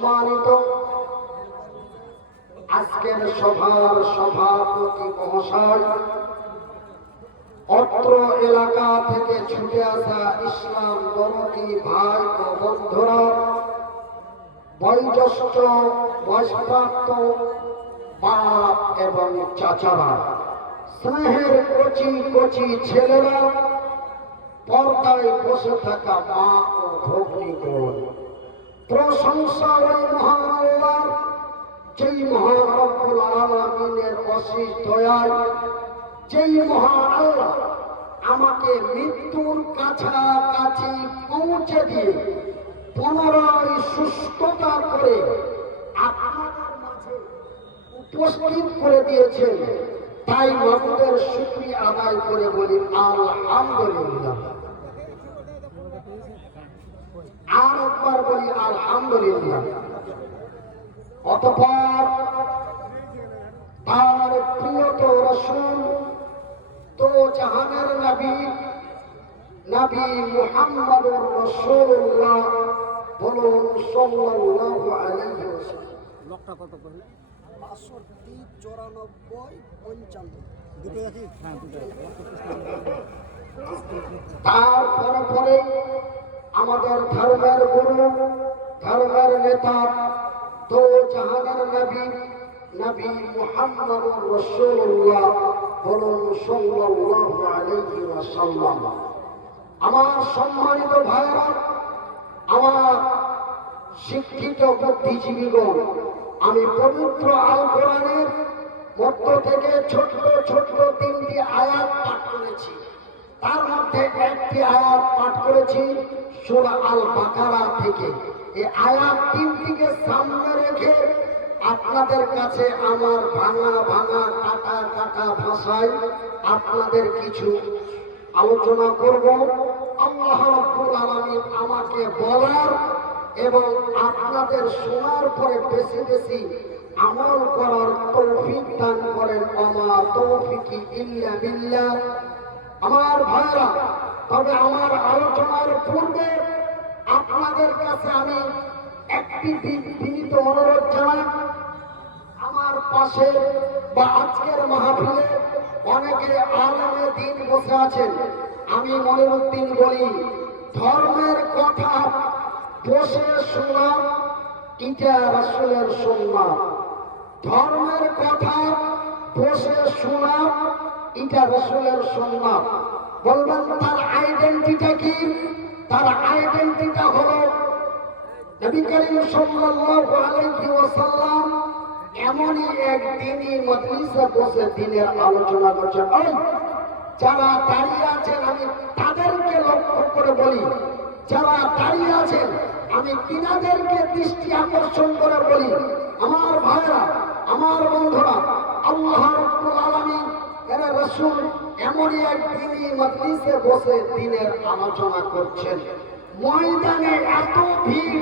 সম্মানিত আজকের সভার সভাপতি মহাশয়, অত্র এলাকা থেকে ছুটে আসা ইসলাম দরদি ভাই ও বন্ধুরা, বয়োজ্যেষ্ঠ বয়স্প্রাপ্ত বাপ এবং চাচারা, স্নেহের কচি কচি ছেলেরা, পর্দায় বসে থাকা মা ও ভগ্নীগণ, প্রশংসা ওই মহান আল্লাহ, যেই মহান রব্বুল আলামিনের অশেষ দয়ায়, যেই মহান আল্লাহ আমাকে মৃত্যুর কাছাকাছি পৌঁছে দিয়ে পুনরায় সুস্থতা করে আপনাদের মাঝে উপস্থিত করে দিয়েছেন। তাই মাবুদের শুকরিয়া আদায় করে বলি আলহামদুলিল্লাহ। আর একবার বলি আলহামদুলিল্লাহ। অতঃপর তার প্রিয়ত রাসূল তো জাহানের নবী নবী মুহাম্মদুর রাসূলুল্লাহ বলুন সাল্লাল্লাহু আলাইহি ওয়াসাল্লাম। লকটা কত কইলে? 62 94 55 দুটো আছে। হ্যাঁ দুটো। তারপরে আমাদের ধর্মের গুরু, ধর্মের নেতা, তো জাহানের নবী নবী মুহাম্মদুর রাসূলুল্লাহ বলুন সাল্লাল্লাহু আলাইহি ওয়াসাল্লাম। আমার সম্মানিত ভাইরা, আমার শিক্ষিত বুদ্ধিজীবীগণ, আমি পবিত্র আল কোরআনের মধ্য থেকে ছোট্ট ছোট্ট 3টি আয়াত পাঠ করেছি। তার মধ্যে একটি আয়াত পাঠ করেছি সূরা আল বাকারা থেকে। এই আয়াত 3টিকে সামনে রেখে আপনাদের কাছে আমার ভাঙা ভাঙা কাটা কাটা ভাষায় আপনাদের কিছু আলোচনা করব। আল্লাহ রাব্বুল আলামিন আমাকে বলার এবং আপনাদের শোনার পরে বেশি বেশি আমল করার তৌফিক দান করেন। ওমা তৌফিকি ইল্লা বিল্লাহ। আমার ভাইরা, তবে আমার আলোচনার পূর্বে আপনাদের কাছে আমি একটি বিনীত অনুরোধ জানাই। আমার পাশে বা আজকের মাহফিলে অনেকে আলেমে দ্বীন বসে আছেন। আমি মনিরউদ্দিন বলি, ধর্মের কথা বসে শোনা এটা রাসূলের সুন্নাত। ধর্মের কথা বসে শোনা এটা রাসূলের সুন্নাত। বলবেন তার আইডেন্টিটা কি? তার আইডেন্টিটা হলো নবী করিম সাল্লাল্লাহু আলাইহি ওয়াসাল্লাম এমনই এক দিনই মজলিসে বসে দিনের আলোচনা করছেন। যারা দাঁড়িয়ে আছেন আমি তাদেরকে লক্ষ্য করে বলি, যারা দাঁড়িয়ে আছেন আমি তিনাদেরকে দৃষ্টি আকর্ষণ করে বলি, আমার ভাইরা, আমার বন্ধুরা, আল্লাহ রাব্বুল আলামিন এর রাসূল এমনই এক দিনই মজলিসে বসে দিনের আলোচনা করছেন। ময়দানে এত ভিড়,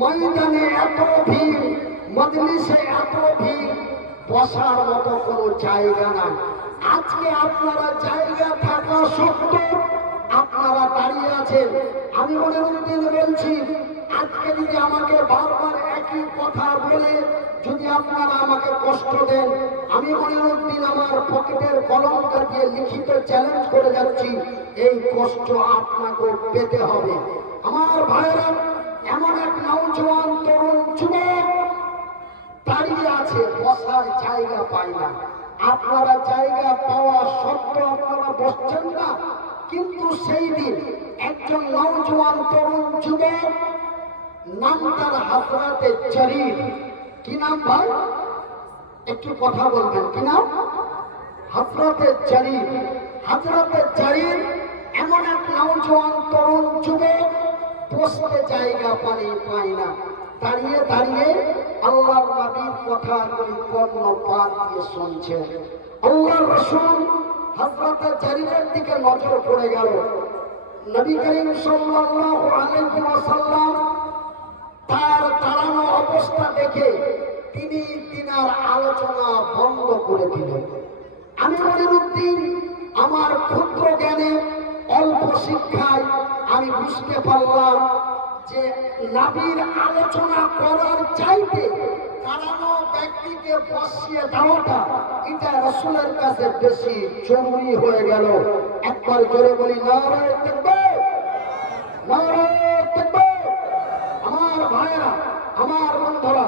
ময়দানে এত ভিড়, মজলিসে এত ভিড়, বসার মতো কোনো জায়গা নাই। আজকে আপনারা জায়গা থাকা সত্ত্বেও আপনারা দাঁড়িয়ে আছেন। আমি মনিরউদ্দিন বলছি, আজকে যদি আমাকে বারবার একই কথা বলে যদি আপনারা আমাকে কষ্ট দেন, আমি মনিরউদ্দিন আমার পকেটের কলমটা দিয়ে লিখিত চ্যালেঞ্জ করে যাচ্ছি, এই কষ্ট আপনাকে পেতে হবে। আমার ভাইরা, এমন এক নওজোয়ান তরুণ যুবক দাঁড়িয়ে আছে, বসার জায়গা পায় না। আপনারা জায়গা পাওয়া সত্ত্বেও আপনারা বসছেন না। কিন্তু সেই দিন একজন নওজোয়ান তরুণ যুবক, নাম তার হযরতে জারীর। কি নাম ভাই? একটু কথা বলবেন। কি নাম? হযরতে জারীর। হযরতে জারীর এমন এক নওজোয়ান তরুণ যুবক, বসতে জায়গা পায় না। দাঁড়িয়ে দাঁড়িয়ে আল্লাহর নবীর কথা কর্ণপাত দিয়ে শুনছেন। আল্লাহর রাসূল হযরতে জারীরের দিকে নজর পড়ে গেল। নবী করিম সাল্লাল্লাহু আলাইহি ওয়াসাল্লাম তার দাঁড়ানো অবস্থা দেখে তিনি তিনার আলোচনা বন্ধ করে দিলেন। আমি মনিরউদ্দিন আমার ক্ষুদ্র জ্ঞানে, অল্প শিক্ষায় আমি বুঝতে পারলাম যে নবীর আলোচনা করার চাইতে কারানো ব্যক্তিকে বসিয়ে দেওয়াটা এটা রাসূলের কাছে বেশি জরুরি হয়ে গেল। একবার জোরে বলি নারায়ে তাকবীর, নারায়ে তাকবীর। আমার ভাইরা, আমার বন্ধুরা,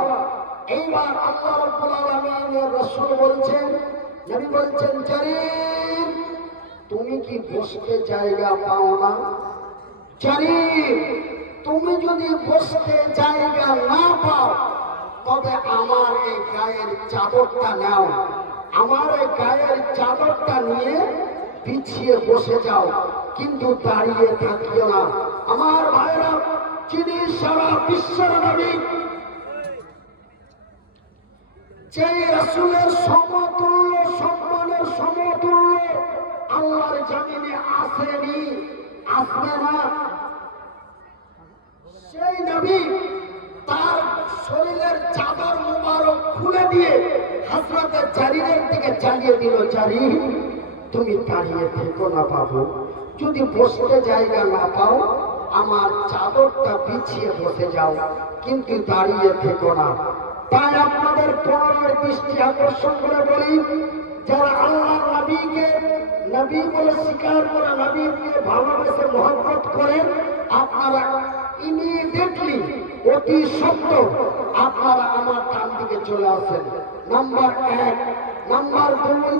এইবার আল্লাহ রাব্বুল আলামিনের রাসূল বলছেন, নবী বলছেন, জারির তুমি কি বসতে জায়গা পাও না? জারির তুমি যদি বসতে জায়গা না পাও তবে আমার এই গায়ের চাদরটা নাও, আমার এই গায়ের চাদরটা নিয়ে পিছিয়ে বসে যাও, কিন্তু দাঁড়িয়ে থাকিও না। আমার ভাইরা, যিনি সারা বিশ্বের নবী, যে রাসূলের সমতুল্য, সম্মানের সমতুল্য আল্লাহর জমিনে আসেনি, আসবে না, সেই নবী তার শরীরের চাদর মুবারক খুলে দিয়ে হযরত জারিরের দিকে চালিয়ে দিল, জারির তুমি দাঁড়িয়ে থেকো না বাবু, যদি বসতে জায়গা না পাও আমার চাদরটা বিছিয়ে বসে যাও, কিন্তু দাঁড়িয়ে থেকো না। তাই আপনাদের পুনরায় দৃষ্টি আকর্ষণ করে বলি, যারা আল্লাহর নবীকে নবী বলে স্বীকার করে, নবীকে ভালোবেসে মহব্বত করেন, আপনারা ইমিডিয়েটলি, অতি সত্য আপনারা আমার ডান দিকে চলে আসেন। নাম্বার 1। নাম্বার 2,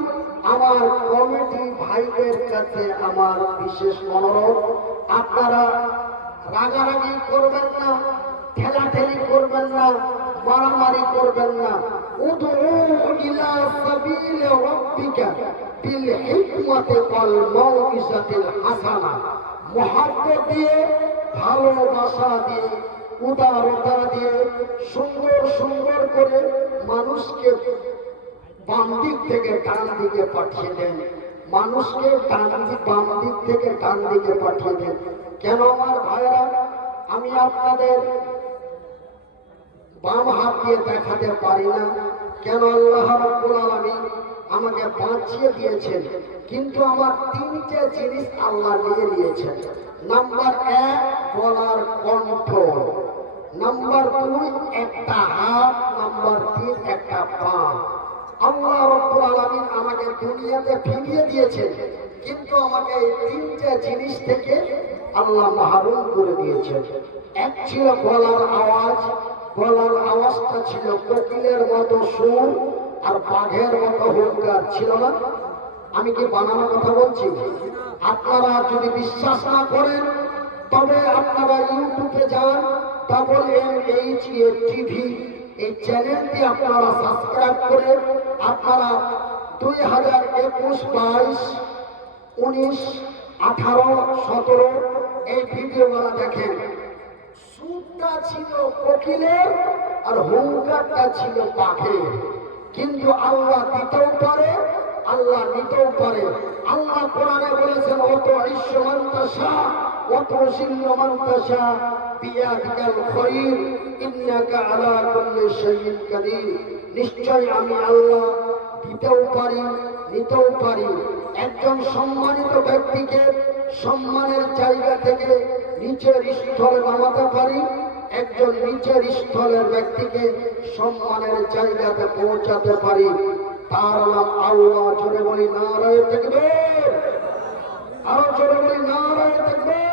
আমার কমিটি ভাইদের কাছে আমার বিশেষ অনুরোধ, আপনারা রাগারাগি করবেন না, ঠেলাঠেলি করবেন না, মারামারি করবেন না। উদউ ইলা সাবিল রাব্বিকা বিল হিকমাতি ওয়াল মাউইজাতিল হাসানা, মুহাব্বত দিয়ে, ভালোবাসা দিয়ে, উদারতা দিয়ে, সুন্দর সুন্দর করে মানুষকে বাম দিক থেকে ডান দিকে পাঠিয়ে দেন, মানুষকে বাম দিক থেকে ডান দিকে পাঠিয়ে দেন। কেন আমার ভাইরা, আমি আপনাদের বাম হাত দিয়ে দেখাতে পারি না, কেন আল্লাহ রাব্বুল আলামিন আমাকে বাঁচিয়ে দিয়েছেন, কিন্তু আমার 3টে জিনিস আল্লাহ নিয়ে নিয়েছেন। নাম্বার 1, বলার কন্ট্রোল। নাম্বার 2, একটা হাত। নাম্বার 3, একটা পা। আল্লাহ রাব্বুল আলামিন আমাকে দুনিয়াতে ফিরিয়ে দিয়েছেন, কিন্তু আমাকে এই 3টে জিনিস থেকে আল্লাহ মাহরুম করে দিয়েছেন। এক ছিল গলার আওয়াজ, গলার আওয়াজটা ছিল কোকিলের মতো সুর আর বাঘের মতো হুঙ্কার, ছিল না? আমি কি বানানোর কথা বলছি? আপনারা যদি বিশ্বাস না করেন তবে আপনারা ইউটিউবে যান, WMHA টিভি, এই চ্যানেলটি আপনারা সাবস্ক্রাইব করে আপনারা 2021, 22, 19, 18, 17 এই ভিডিওগুলো দেখেন। সুরটা ছিল কোকিলের আর হুঙ্কারটা ছিল বাঘের, কিন্তু আল্লাহ দিতেও পারে, আল্লাহ নিতেও পারে। আল্লাহ কোরআনে বলেছেন, অত ইসমান তাশা অত সিল্লমান তাশা বিয়াদিকাল খায়র ইন্নাকা আলা কুল্লি শাইইন কাদির। নিশ্চয় আমি আল্লাহ দিতেও পারি, নিতেও পারি। একজন সম্মানিত ব্যক্তিকে সম্মানের জায়গা থেকে নিচের স্থলে নামাতে পারি, একজন নিচের স্থলের ব্যক্তিকে সম্মানের জায়গাতে পৌঁছাতে পারি। তার নাম আল্লাহ। জোরে বলি নারায়ে তাকবীর, আরো জোরে বলি নারায়ে তাকবীর।